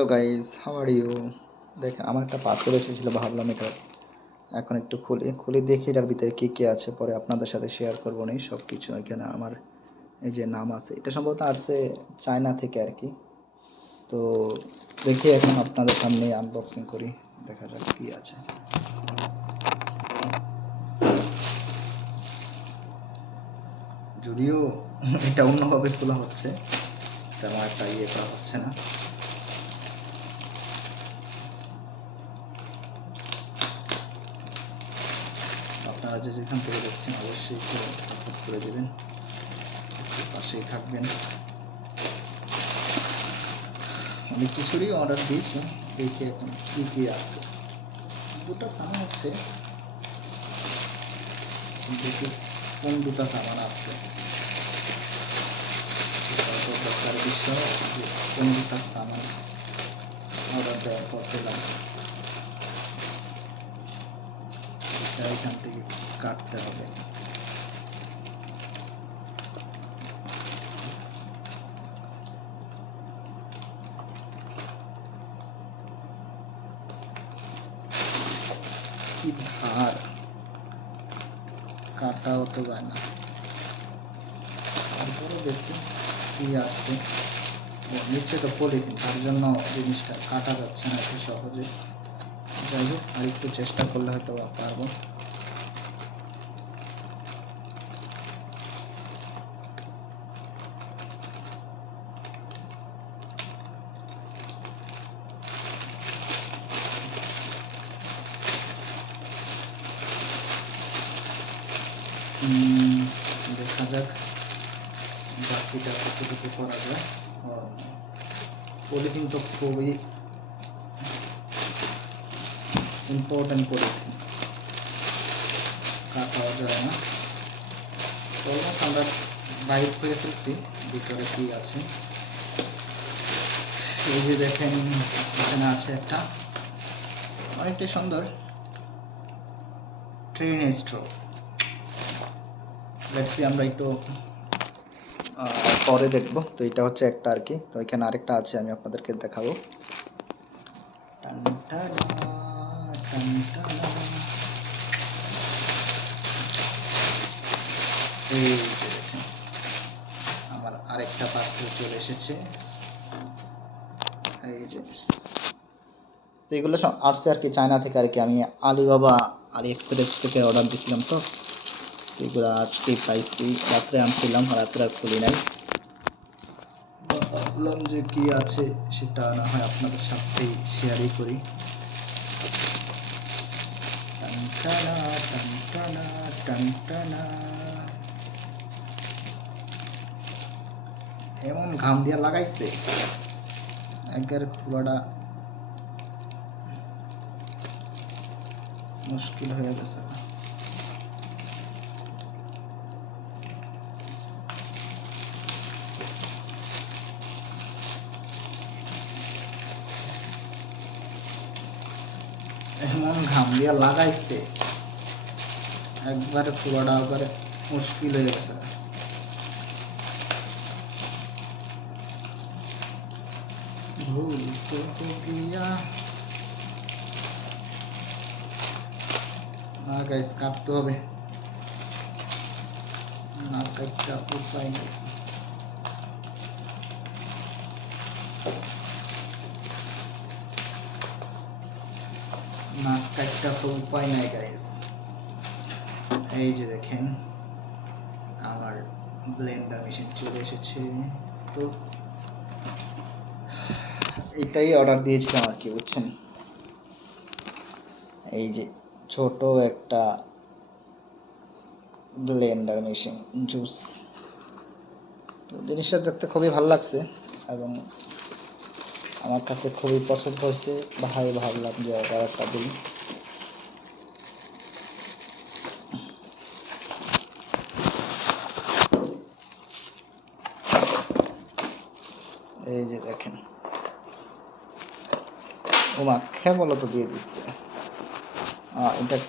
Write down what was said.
Hello guys, how are you? দেখেন আমার একটা পার্সেল এসেছিল, ভাবলাম এটা এখন একটু খুলি দেখি এটার ভিতরে কী কী আছে, পরে আপনাদের সাথে শেয়ার করবো নি সব কিছু। এখানে আমার এই যে নাম আছে, এটা সম্ভবত আসছে চায়না থেকে আর কি। তো দেখি এখন আপনাদের সামনে আনবক্সিং করি, দেখা যাক কী আছে। যদিও এটা অন্যভাবে খোলা হচ্ছে, তেমন একটা করা হচ্ছে না। আপনারা যে যেখান থেকে দেখছেন অবশ্যই একটু সাপোর্ট করে দেবেন, একটু পাশেই থাকবেন। অনেক কিছুরই অর্ডার দিয়েছি, দেখি এখন কী কী আছে। দুটো সামান আছে, দেখি কোন দুটো সামান আছে। দরকার বিষয় যে কোন দুটো সামান অর্ডার দেওয়ার পর পেলাম, এটা এখান থেকে কাটতে হবে। কি ভার, কাটাও তো যায় না। তারপরে দেখি কি আছে। নিচে তো পলিথিন, তার জন্য জিনিসটা কাটা যাচ্ছে না এত সহজে। যাই হোক, আর একটু চেষ্টা করলে হয়তো পারবো। দেখা যাক বাকিটা কতটুকু করা যায়। পলিথিন তো খুবই ইম্পর্টেন্ট, পলিথিন কাটাও যায় না। অলমোস্ট আমরা বাইক হয়ে ফেলছি, ভিতরে কি আছে। এই যে দেখেন এখানে আছে একটা অনেকটাই সুন্দর ট্রেন স্ট্রো। লেটসি আমরা একটু পরে দেখবো। তো এটা হচ্ছে একটা আর কি। তো এখানে আরেকটা আছে, আমি আপনাদেরকে দেখাবো। এই যে দেখেন আমার আরেকটা পার্সেল চলে এসেছে। এই যে তো এগুলো সব আসছে আর কি চায়না থেকে আর কি। আমি আলি এক্সপ্রেস থেকে অর্ডার দিয়েছিলাম, তো এগুলো আজকেই পাইছি। রাত্রে আনছিলাম, রাত্রে আর খুলি নাই। ভাবলাম যে কি আছে সেটা না হয় আপনাদের সাথেই শেয়ারই করি। টানটানা টানটানা টানটানা, এমন ঘাম দিয়া লাগাইছে একবারে খোলাটা মুশকিল হয়ে গেছে। এমন ঘাম দিয়া লাগাইছে একবারে খোলাটা একবারে মুশকিল হয়ে গেছে। ভুল তো গিয়া না গাইস, কাটতে হবে, না কাটটা উপায় নেই। না কাটটা তো উপায় নাই গাইস। এই যে দেখেন আমার ব্লেন্ডার মেশিন চলে এসেছে। তো এটাই অর্ডার দিয়েছিলাম আর কি, বুঝছেন। এই যে ছোট একটা ব্লেন্ডার মেশিন, জুস। তো জিনিসটা দেখতে খুবই ভালো লাগছে এবং আমার কাছে খুবই পছন্দ হয়েছে। ভাবলাম যে অর্ডার একটা দিই। এই যে দেখেন, ওমা খেয়ে বলো তো দিয়ে দিচ্ছে এটা।